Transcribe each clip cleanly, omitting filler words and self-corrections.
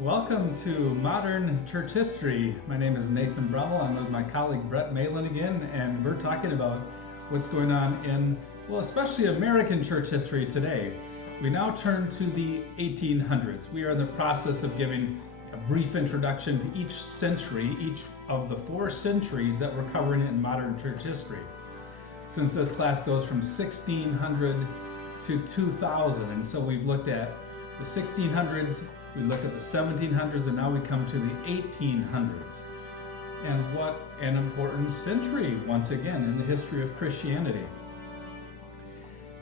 Welcome to Modern Church History. My name is Nathan Breville. I'm with my colleague Brett Malin again, and we're talking about what's going on in, especially American church history today. We now turn to the 1800s. We are in the process of giving a brief introduction to each century, each of the 4 centuries that we're covering in modern church history. Since this class goes from 1600 to 2000, and so we've looked at the 1600s, we looked at the 1700s, and now we come to the 1800s. And what an important century, once again, in the history of Christianity.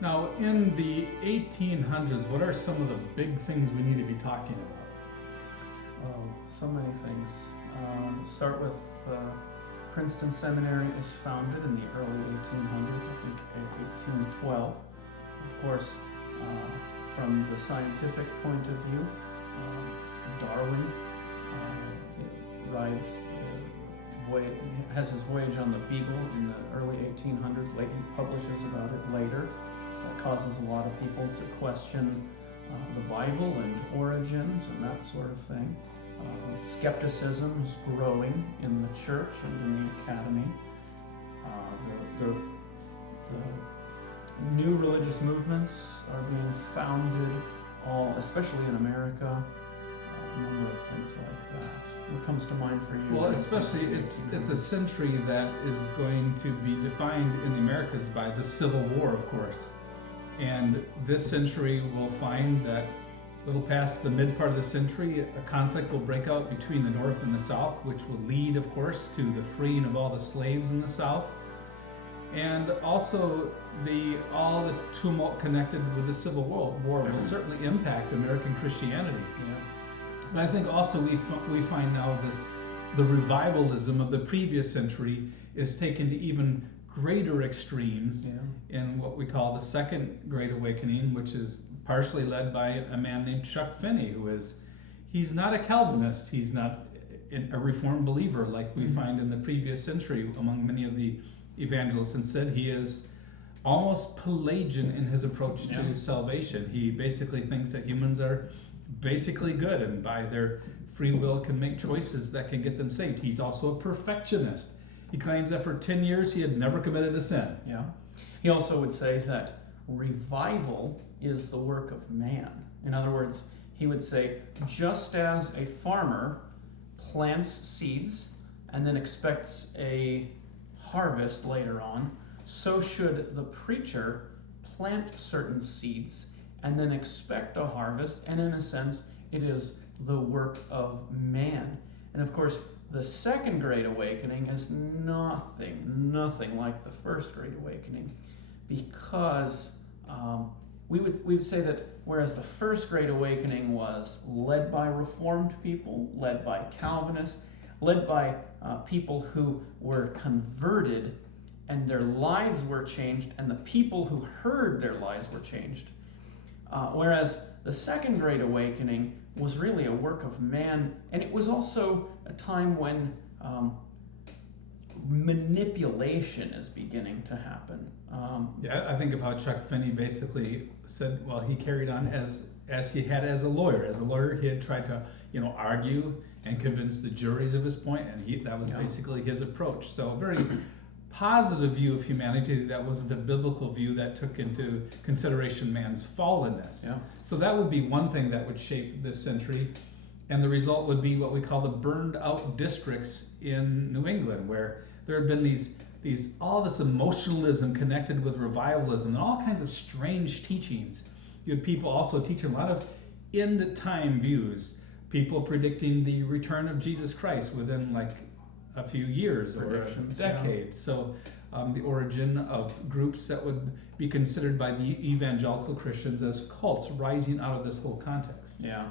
Now, in the 1800s, what are some of the big things we need to be talking about? Oh, so many things. Start with Princeton Seminary is founded in the early 1800s, I think 1812. Of course, from the scientific point of view, Darwin has his voyage on the Beagle in the early 1800s. He publishes about it later. That causes a lot of people to question the Bible and origins and that sort of thing. Skepticism is growing in the church and in the academy. The new religious movements are being founded, especially in America. A number of things like that. What comes to mind for you? Well, especially it's a century that is going to be defined in the Americas by the Civil War, of course. And this century will find that a little past the mid part of the century, a conflict will break out between the North and the South, which will lead, of course, to the freeing of all the slaves in the South. And also all the tumult connected with the Civil War will certainly impact American Christianity. Yeah. But I think also we find now the revivalism of the previous century is taken to even greater extremes in what we call the Second Great Awakening, which is partially led by a man named Chuck Finney, he's not a Calvinist, he's not a Reformed believer like we find in the previous century among many of the evangelists. Instead, he is almost Pelagian in his approach to salvation. He basically thinks that humans are basically good and by their free will can make choices that can get them saved. He's also a perfectionist. He claims that for 10 years he had never committed a sin. Yeah. He also would say that revival is the work of man. In other words, he would say, just as a farmer plants seeds and then expects a harvest later on, so should the preacher plant certain seeds and then expect a harvest, and in a sense, it is the work of man. And of course, the Second Great Awakening is nothing like the First Great Awakening, because we would say that whereas the First Great Awakening was led by Reformed people, led by Calvinists, led by people who were converted and their lives were changed, and the people who heard their lives were changed. Whereas the Second Great Awakening was really a work of man, and it was also a time when manipulation is beginning to happen. I think of how Chuck Finney basically said, he carried on as he had as a lawyer. As a lawyer, he had tried to, argue and convince the juries of his point, and that was basically his approach. So a very positive view of humanity that wasn't a biblical view that took into consideration man's fallenness. Yeah. So that would be one thing that would shape this century, and the result would be what we call the burned out districts in New England, where there had been all this emotionalism connected with revivalism and all kinds of strange teachings. You had people also teaching a lot of end time views, people predicting the return of Jesus Christ within a few years or decades. So the origin of groups that would be considered by the evangelical Christians as cults rising out of this whole context. Yeah.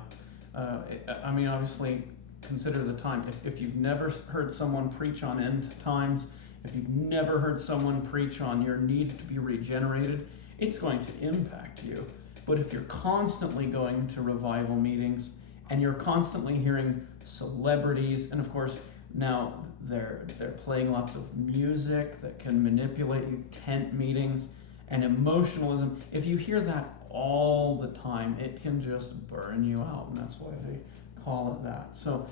Obviously, consider the time. If you've never heard someone preach on end times, if you've never heard someone preach on your need to be regenerated, it's going to impact you. But if you're constantly going to revival meetings and you're constantly hearing celebrities, and of course, now they're playing lots of music that can manipulate you, tent meetings, and emotionalism. If you hear that all the time, it can just burn you out, and that's why they call it that. So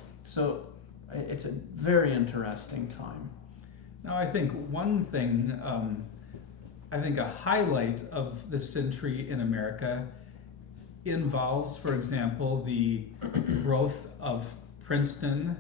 it's a very interesting time. Now, I think one thing, I think a highlight of this century in America involves, for example, the growth of Princeton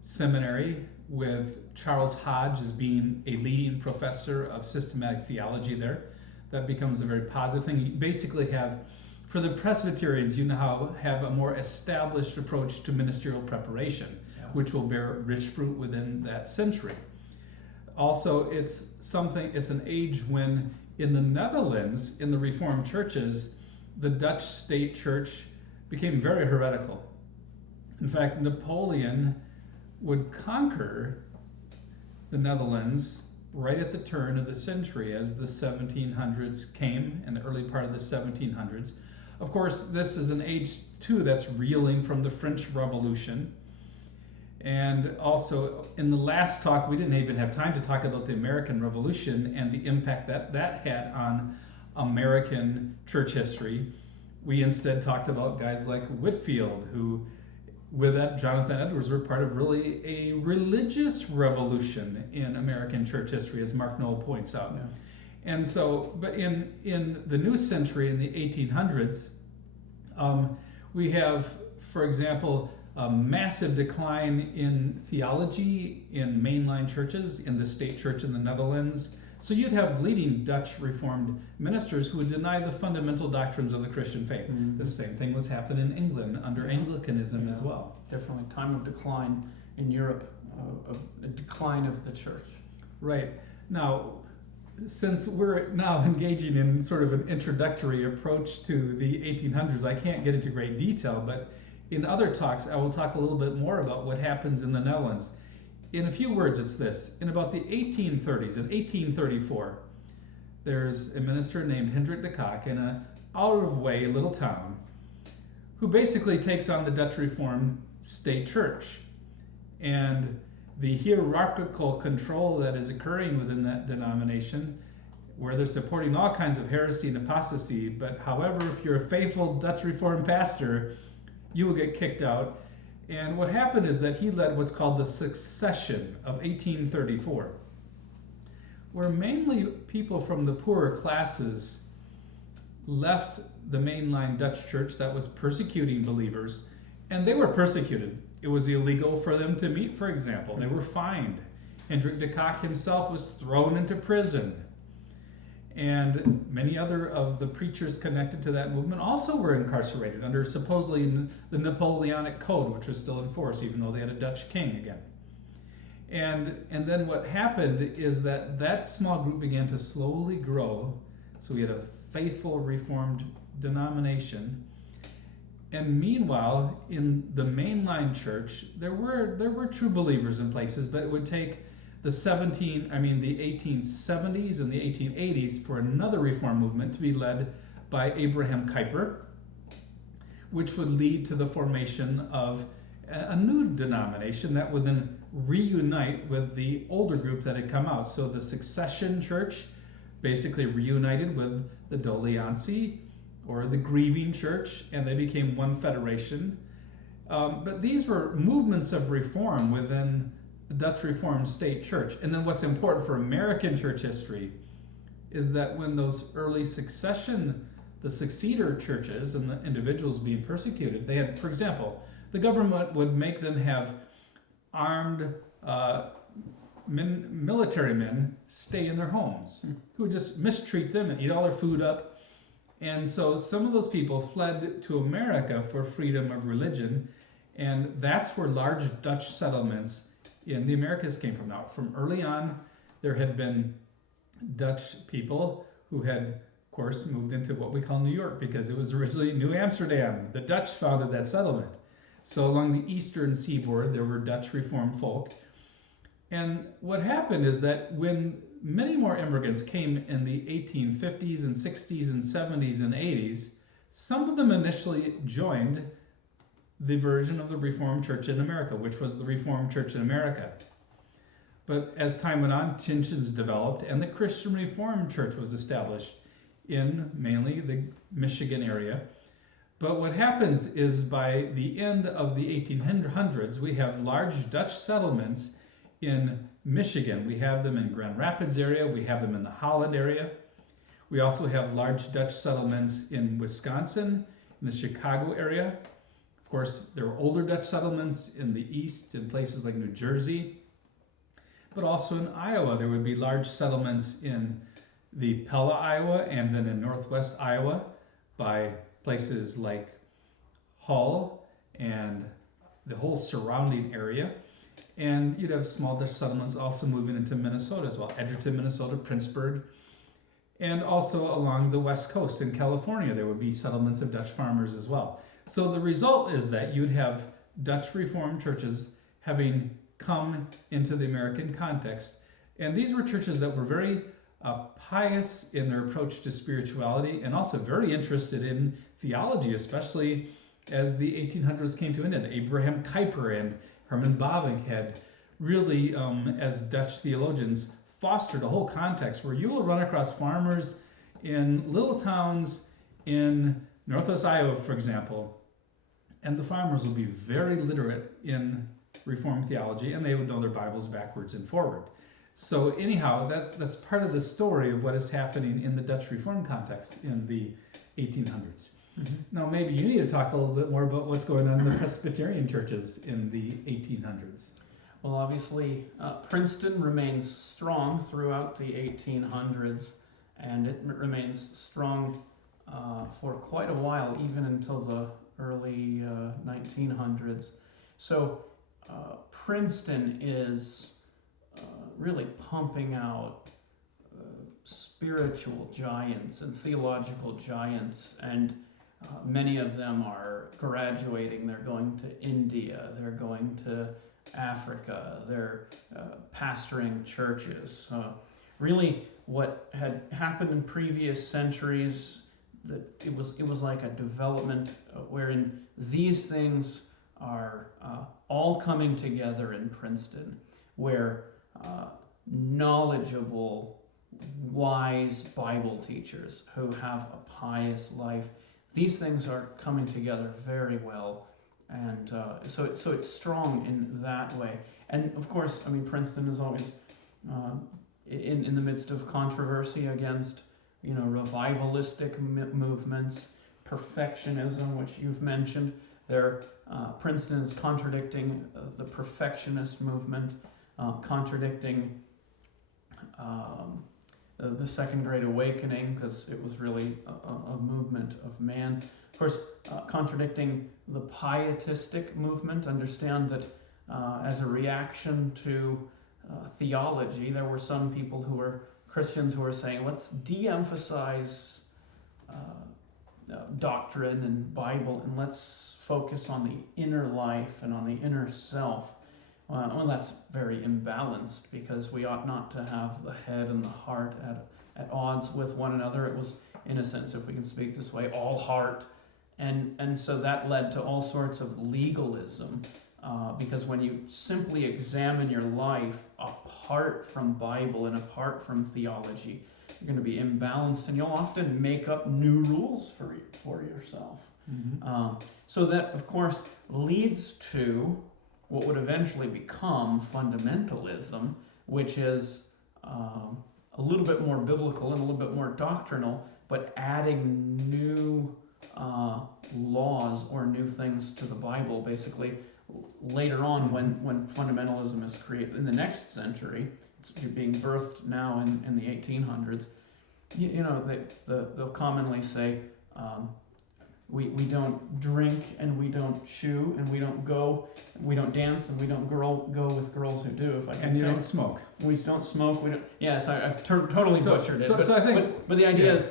Seminary, with Charles Hodge as being a leading professor of systematic theology there. That becomes a very positive thing. You basically have, for the Presbyterians, you now have a more established approach to ministerial preparation, which will bear rich fruit within that century. Also, it's an age when in the Netherlands, in the Reformed churches, the Dutch state church became very heretical. In fact, Napoleon would conquer the Netherlands right at the turn of the century as the 1700s came, in the early part of the 1700s. Of course, this is an age too that's reeling from the French Revolution. And also, in the last talk, we didn't even have time to talk about the American Revolution and the impact that that had on American church history. We instead talked about guys like Whitefield, who, with that, Jonathan Edwards, were part of really a religious revolution in American church history, as Mark Knoll points out. Yeah. And so, but in the new century, in the 1800s, we have, for example, a massive decline in theology in mainline churches, in the state church in the Netherlands. So you'd have leading Dutch Reformed ministers who would deny the fundamental doctrines of the Christian faith. Mm-hmm. The same thing was happening in England under Anglicanism as well. Definitely. Time of decline in Europe, a decline of the church. Right. Now, since we're now engaging in sort of an introductory approach to the 1800s, I can't get into great detail, but in other talks, I will talk a little bit more about what happens in the Netherlands. In a few words, it's this. In about the 1830s, in 1834, there's a minister named Hendrik de Kock in an out-of-way little town who basically takes on the Dutch Reformed state church. And the hierarchical control that is occurring within that denomination, where they're supporting all kinds of heresy and apostasy, but however, if you're a faithful Dutch Reformed pastor, you will get kicked out. And what happened is that he led what's called the Secession of 1834, where mainly people from the poorer classes left the mainline Dutch church that was persecuting believers, and they were persecuted. It was illegal for them to meet, for example. They were fined. Hendrik de Kock himself was thrown into prison. And many other of the preachers connected to that movement also were incarcerated under supposedly the Napoleonic Code, which was still in force, even though they had a Dutch king again. And then what happened is that small group began to slowly grow. So we had a faithful Reformed denomination. And meanwhile, in the mainline church, there were true believers in places, but it would take the 1870s and the 1880s for another reform movement to be led by Abraham Kuyper, which would lead to the formation of a new denomination that would then reunite with the older group that had come out. So the Secession church basically reunited with the Dolenderen or the Grieving church, and they became one federation. But these were movements of reform within the Dutch Reformed state church. And then what's important for American church history is that when those early succession, the successor churches and the individuals being persecuted, they had, for example, the government would make them have armed military men stay in their homes who would just mistreat them and eat all their food up. And so some of those people fled to America for freedom of religion, and that's where large Dutch settlements in the Americas came from. Now, from early on, there had been Dutch people who had, of course, moved into what we call New York because it was originally New Amsterdam. The Dutch founded that settlement. So along the eastern seaboard, there were Dutch Reformed folk. And what happened is that when many more immigrants came in the 1850s and 60s and 70s and 80s, some of them initially joined the version of the Reformed Church in America, which was the Reformed Church in America. But as time went on, tensions developed, and the Christian Reformed Church was established in mainly the Michigan area. But what happens is by the end of the 1800s, we have large Dutch settlements in Michigan. We have them in Grand Rapids area. We have them in the Holland area. We also have large Dutch settlements in Wisconsin, in the Chicago area. Of course, there were older Dutch settlements in the east in places like New Jersey. But also in Iowa, there would be large settlements in the Pella, Iowa, and then in northwest Iowa by places like Hull and the whole surrounding area. And you'd have small Dutch settlements also moving into Minnesota as well, Edgerton, Minnesota, Princeburg. And also along the west coast in California, there would be settlements of Dutch farmers as well. So the result is that you'd have Dutch Reformed churches having come into the American context. And these were churches that were very pious in their approach to spirituality and also very interested in theology, especially as the 1800s came to an end. Abraham Kuyper and Herman Bavinck had really, as Dutch theologians, fostered a whole context where you will run across farmers in little towns in northwest Iowa, for example, and the farmers will be very literate in Reformed theology, and they would know their Bibles backwards and forward. So anyhow, that's part of the story of what is happening in the Dutch Reformed context in the 1800s. Mm-hmm. Now, maybe you need to talk a little bit more about what's going on in the Presbyterian churches in the 1800s. Well, obviously, Princeton remains strong throughout the 1800s, and it remains strong for quite a while, even until the early 1900s. So Princeton is really pumping out spiritual giants and theological giants, and many of them are graduating. They're going to India, they're going to Africa, they're pastoring churches. Really, what had happened in previous centuries, that it was like a development wherein these things are all coming together in Princeton, where knowledgeable, wise Bible teachers who have a pious life, these things are coming together very well. And so it's strong in that way. And of course, I mean, Princeton is always in the midst of controversy against, revivalistic movements, perfectionism, which you've mentioned. Princeton is contradicting the perfectionist movement, contradicting the Second Great Awakening, because it was really a movement of man. Of course, contradicting the pietistic movement. Understand that as a reaction to theology, there were some people who were Christians who were saying, let's de-emphasize doctrine and Bible, and let's focus on the inner life and on the inner self. Well, that's very imbalanced, because we ought not to have the head and the heart at odds with one another. It was, in a sense, if we can speak this way, all heart. And so that led to all sorts of legalism, because when you simply examine your life apart from Bible and apart from theology, you're going to be imbalanced, and you'll often make up new rules for yourself. Mm-hmm. So that, of course, leads to what would eventually become fundamentalism, which is a little bit more biblical and a little bit more doctrinal, but adding new laws or new things to the Bible. Basically, later on, when fundamentalism is created in the next century, it's being birthed now in the 1800s. They'll commonly say, we don't drink and we don't chew and we don't dance and we don't go with girls who do. If I can and you say. Don't smoke. We don't smoke. We don't. Yes, I've totally butchered it. So I think, but the idea is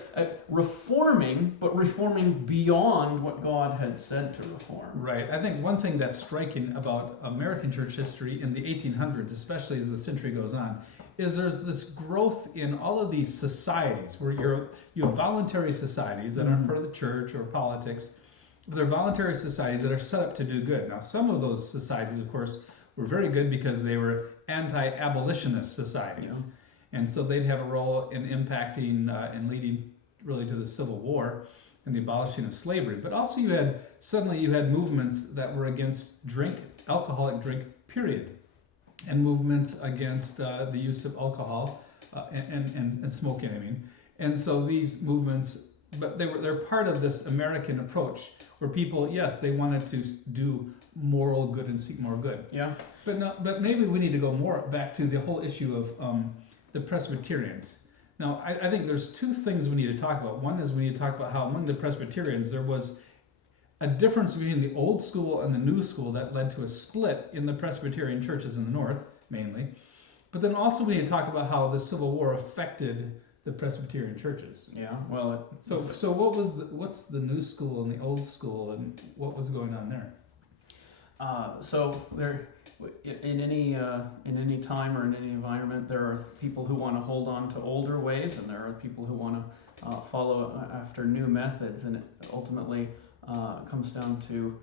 reforming, but reforming beyond what God had said to reform. Right. I think one thing that's striking about American church history in the 1800s, especially as the century goes on, is there's this growth in all of these societies where you have voluntary societies that aren't part of the church or politics. They're voluntary societies that are set up to do good. Now, some of those societies, of course, were very good because they were anti-abolitionist societies. Yeah. And so they'd have a role in impacting and leading really to the Civil War. and the abolishing of slavery. But also suddenly you had movements that were against alcoholic drink, period, and movements against the use of alcohol and smoking, I mean. And so these movements, but they're part of this American approach where people, yes, they wanted to do moral good and seek more good. Yeah. But maybe we need to go more back to the whole issue of the Presbyterians. Now, I think there's two things we need to talk about. One is we need to talk about how among the Presbyterians there was a difference between the old school and the new school that led to a split in the Presbyterian churches in the North, mainly. But then also we need to talk about how the Civil War affected the Presbyterian churches. Yeah. Well. So what's the new school and the old school, and what was going on there? So there, in any time or in any environment, there are people who want to hold on to older ways, and there are people who want to follow after new methods, and it ultimately comes down to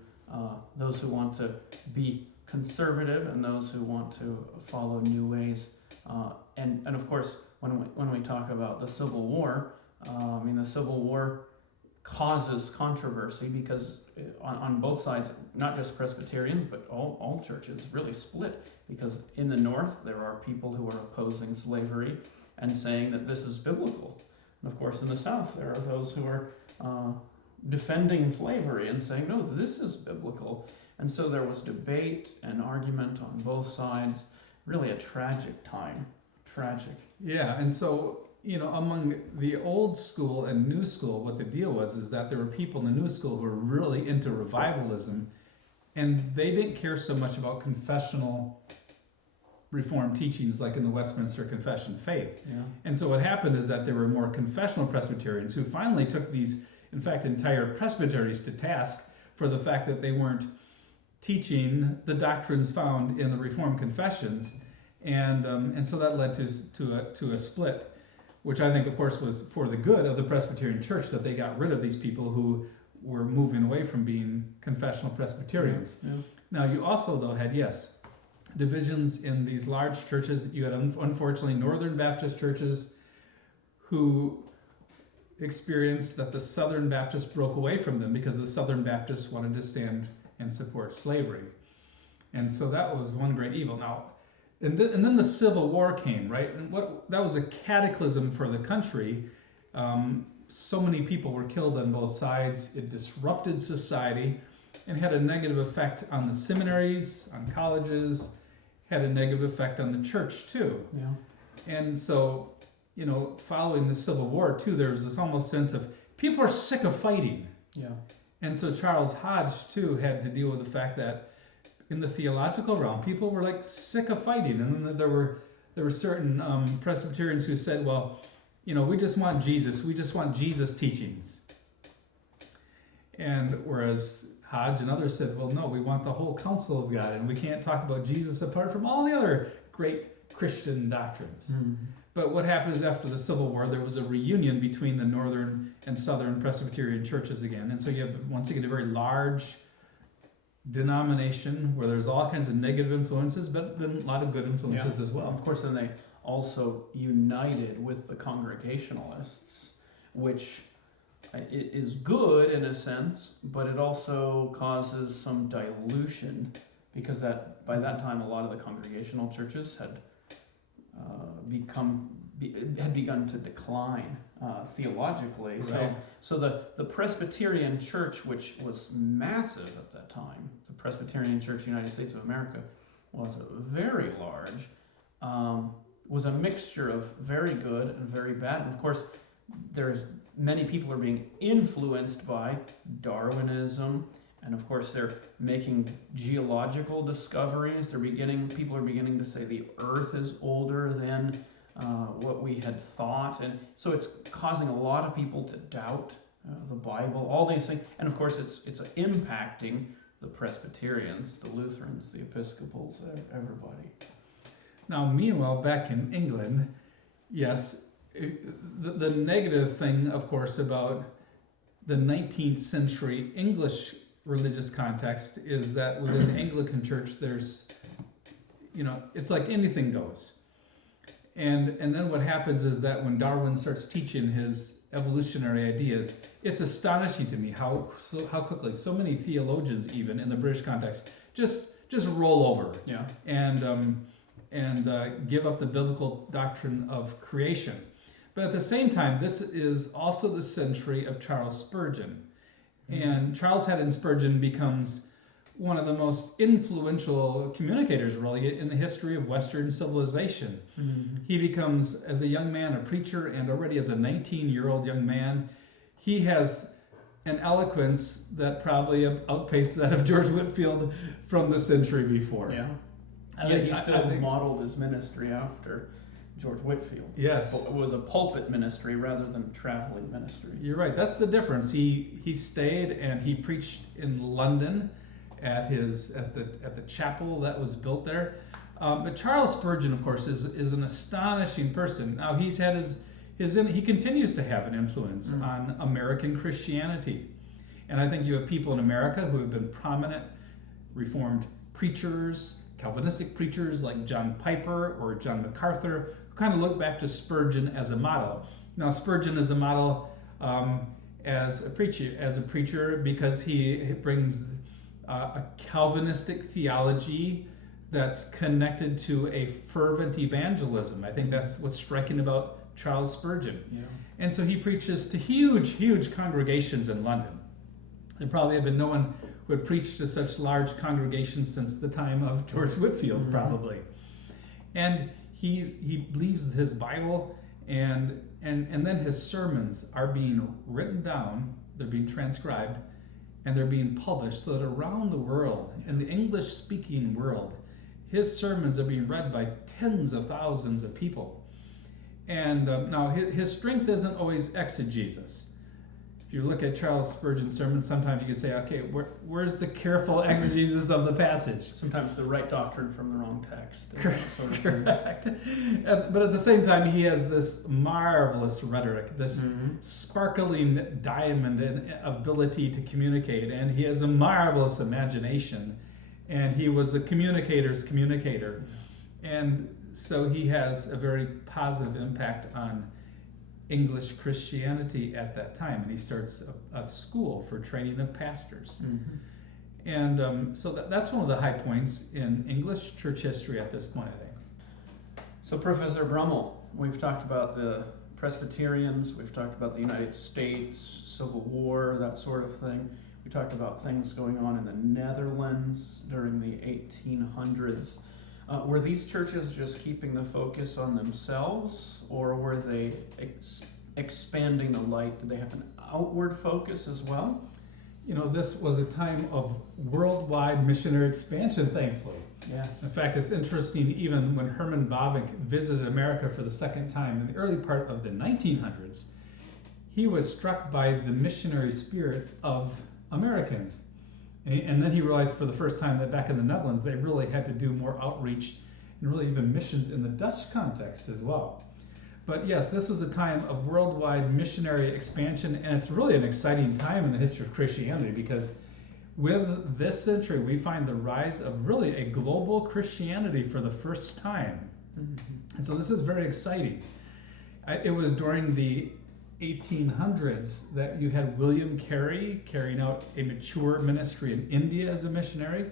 those who want to be conservative and those who want to follow new ways. And of course, when we talk about the Civil War, I mean the Civil War causes controversy because on both sides, not just Presbyterians, but all churches really split, because in the North there are people who are opposing slavery and saying that this is biblical. And of course in the South there are those who are defending slavery and saying, no, this is biblical. And so there was debate and argument on both sides. Really a tragic time. Tragic. Yeah, and so, among the old school and new school, what the deal was is that there were people in the new school who were really into revivalism, and they didn't care so much about confessional Reformed teachings like in the Westminster Confession of Faith. Yeah. And so what happened is that there were more confessional Presbyterians who finally took these, in fact, entire presbyteries to task for the fact that they weren't teaching the doctrines found in the Reformed confessions, and so that led to a split, which I think, of course, was for the good of the Presbyterian Church, that they got rid of these people who were moving away from being confessional Presbyterians. Yeah. Now, you also, though, had, yes, divisions in these large churches. You had, unfortunately, Northern Baptist churches who experienced that the Southern Baptists broke away from them because the Southern Baptists wanted to stand and support slavery. And so that was one great evil. Now, and then the Civil War came, right? And that was a cataclysm for the country. So many people were killed on both sides. It disrupted society and had a negative effect on the seminaries, on colleges, had a negative effect on the church too. Yeah. And so, following the Civil War too, there was this almost sense of people are sick of fighting. Yeah. And so Charles Hodge too had to deal with the fact that in the theological realm, people were like sick of fighting, and then there were certain Presbyterians who said, well, we just want Jesus. We just want Jesus teachings. And whereas Hodge and others said, well, no, we want the whole counsel of God, and we can't talk about Jesus apart from all the other great Christian doctrines. Mm-hmm. But what happened is after the Civil War, there was a reunion between the Northern and Southern Presbyterian churches again. And so you have, once again, a very large denomination where there's all kinds of negative influences, but then a lot of good influences as well. Of course, then they also united with the Congregationalists, which is good in a sense, but it also causes some dilution, because by that time a lot of the Congregational churches had begun to decline theologically. Right. So the Presbyterian Church, which was massive at that time, the Presbyterian Church United States of America was very large, was a mixture of very good and very bad. And of course, many people are being influenced by Darwinism, and of course they're making geological discoveries. People are beginning to say the Earth is older than what we had thought, and so it's causing a lot of people to doubt the Bible, all these things, and of course it's impacting the Presbyterians, the Lutherans, the Episcopals, everybody. Now, meanwhile, back in England, yes, the negative thing, of course, about the 19th century English religious context is that within the Anglican Church, there's, it's like anything goes. And then what happens is that when Darwin starts teaching his evolutionary ideas, it's astonishing to me how quickly so many theologians, even in the British context, just roll over Yeah. and give up the biblical doctrine of creation. But at the same time, this is also the century of Charles Spurgeon. And Charles Haddon Spurgeon becomes one of the most influential communicators, really, in the history of Western civilization. He becomes, as a young man, a preacher, and already as a 19-year-old young man, he has an eloquence that probably outpaces that of George Whitefield from the century before. Yeah. I Yet think- he I still think- modeled his ministry after George Whitefield. Yes. But it was a pulpit ministry rather than a traveling ministry. You're right. That's the difference. He stayed and he preached in London at the chapel that was built there. But Charles Spurgeon, of course, is an astonishing person. Now he continues to have an influence on American Christianity, and I think you have people in America who have been prominent Reformed preachers, Calvinistic preachers like John Piper or John MacArthur, who kind of look back to Spurgeon as a model. Now Spurgeon is a model as a preacher because he brings a Calvinistic theology that's connected to a fervent evangelism. I think that's what's striking about Charles Spurgeon. Yeah. And so he preaches to huge congregations in London. There probably have been no one who had preached to such large congregations since the time of George Whitefield, probably. And he believes his Bible, and then his sermons are being written down, they're being transcribed, and they're being published so that around the world, in the English-speaking world, his sermons are being read by tens of thousands of people. And now his strength isn't always exegesis. If you look at Charles Spurgeon's sermons, sometimes you can say, okay, where's the careful exegesis of the passage? Sometimes the right doctrine from the wrong text. Correct. But at the same time, he has this marvelous rhetoric, this sparkling diamond and ability to communicate, and he has a marvelous imagination, and he was a communicator's communicator. And so he has a very positive impact on English Christianity at that time, and he starts a school for training of pastors. And so that's one of the high points in English church history at this point, I think. So Professor Brummel, we've talked about the Presbyterians, we've talked about the United States, Civil War, that sort of thing. We talked about things going on in the Netherlands during the 1800s. Were these churches just keeping the focus on themselves, or were they expanding the light? Did they have an outward focus as well? You know, this was a time of worldwide missionary expansion, thankfully. Yeah. In fact, it's interesting, even when Herman Bavinck visited America for the second time in the early part of the 1900s, he was struck by the missionary spirit of Americans. And then he realized for the first time that back in the Netherlands, they really had to do more outreach and really even missions in the Dutch context as well. But yes, this was a time of worldwide missionary expansion, and it's really an exciting time in the history of Christianity, because with this century, we find the rise of really a global Christianity for the first time. And so this is very exciting. It was during the 1800s that you had William Carey carrying out a mature ministry in India as a missionary,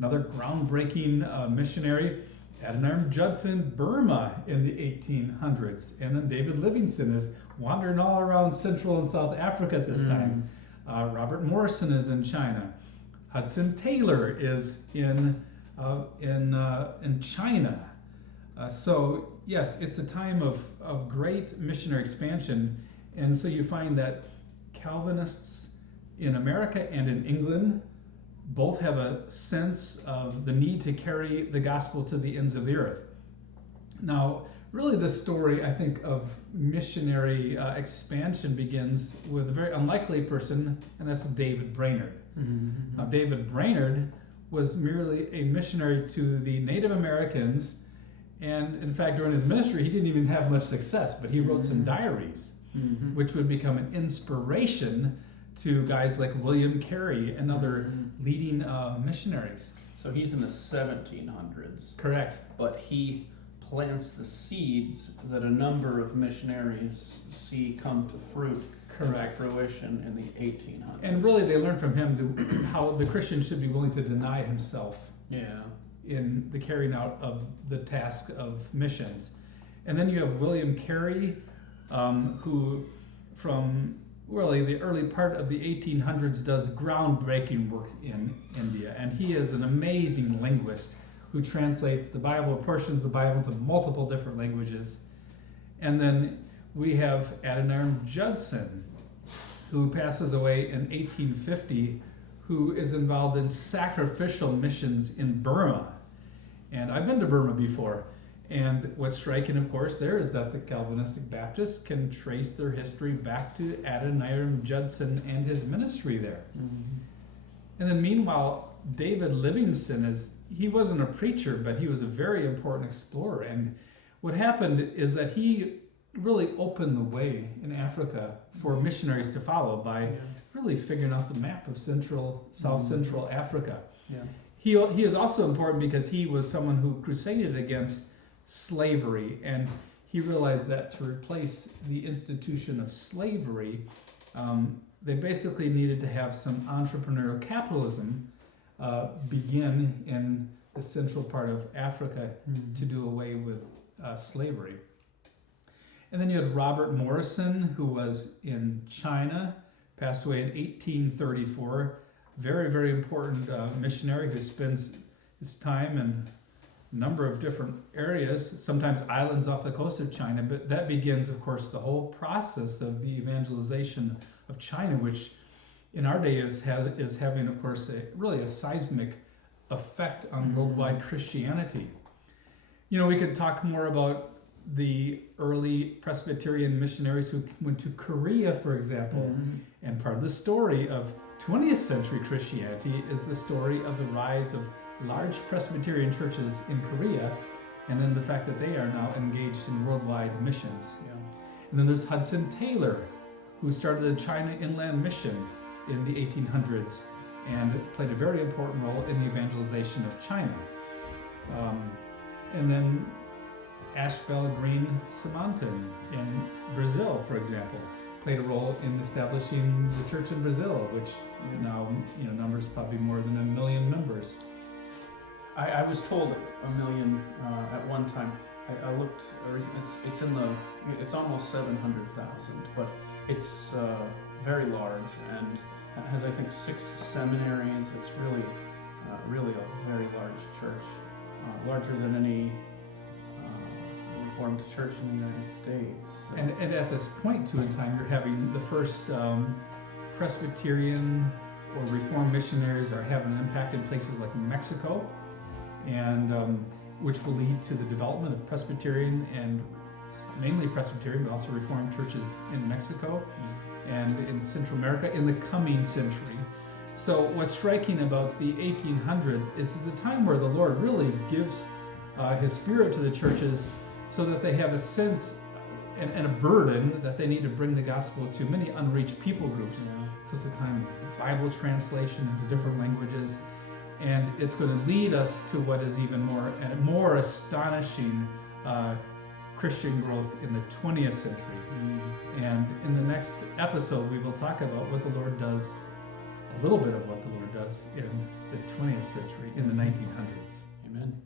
another groundbreaking missionary. Adoniram Judson, Burma in the 1800s, and then David Livingstone is wandering all around Central and South Africa at this time. Robert Morrison is in China. Hudson Taylor is in China. So yes, it's a time of great missionary expansion. And so you find that Calvinists in America and in England both have a sense of the need to carry the gospel to the ends of the earth. Now, really the story, I think, of missionary expansion begins with a very unlikely person, and that's David Brainerd. Now, David Brainerd was merely a missionary to the Native Americans, and in fact, during his ministry, he didn't even have much success, but he wrote some diaries, which would become an inspiration to guys like William Carey and other leading missionaries. So he's in the 1700s. Correct. But he plants the seeds that a number of missionaries see come to Correct. fruition in the 1800s. And really, they learned from him how the Christian should be willing to deny himself Yeah. in the carrying out of the task of missions. And then you have William Carey, who from really the early part of the 1800s does groundbreaking work in India. And he is an amazing linguist who translates the Bible, portions of the Bible into multiple different languages. And then we have Adoniram Judson, who passes away in 1850, who is involved in sacrificial missions in Burma. And I've been to Burma before. And what's striking, of course, there is that the Calvinistic Baptists can trace their history back to Adoniram Judson and his ministry there. Mm-hmm. And then meanwhile, David Livingstone he wasn't a preacher, but he was a very important explorer. And what happened is that he really opened the way in Africa for missionaries to follow by really figuring out the map of South Central Africa. Yeah. He is also important because he was someone who crusaded against slavery, and he realized that to replace the institution of slavery, they basically needed to have some entrepreneurial capitalism begin in the central part of Africa to do away with slavery. And then you had Robert Morrison, who was in China, passed away in 1834. Very, very important missionary who spends his time in a number of different areas, sometimes islands off the coast of China. But that begins, of course, the whole process of the evangelization of China, which in our day is having, of course, really a seismic effect on worldwide Christianity. You know, we could talk more about the early Presbyterian missionaries who went to Korea, for example. And part of the story of 20th century Christianity is the story of the rise of large Presbyterian churches in Korea, and then the fact that they are now engaged in worldwide missions. Yeah. And then there's Hudson Taylor, who started the China Inland Mission in the 1800s and played a very important role in the evangelization of China. And then Ashbel Green Simonton in Brazil, for example, played a role in establishing the church in Brazil, which now numbers probably more than 1 million members. I was told 1 million at one time. I looked. It's almost 700,000, but it's very large and has, I think, 6 seminaries. It's really a very large church, larger than any Reformed church in the United States. So. And at this point too in time, you're having the first Presbyterian or Reformed missionaries are having an impact in places like Mexico, and which will lead to the development of Presbyterian and mainly Presbyterian, but also Reformed churches in Mexico and in Central America in the coming century. So what's striking about the 1800s is it's a time where the Lord really gives His Spirit to the churches so that they have a sense and a burden that they need to bring the gospel to many unreached people groups. Yeah. So it's a time of Bible translation into different languages, and it's going to lead us to what is even more astonishing Christian growth in the 20th century. And in the next episode, we will talk about what the Lord does, a little bit of what the Lord does in the 20th century, in the 1900s. Amen.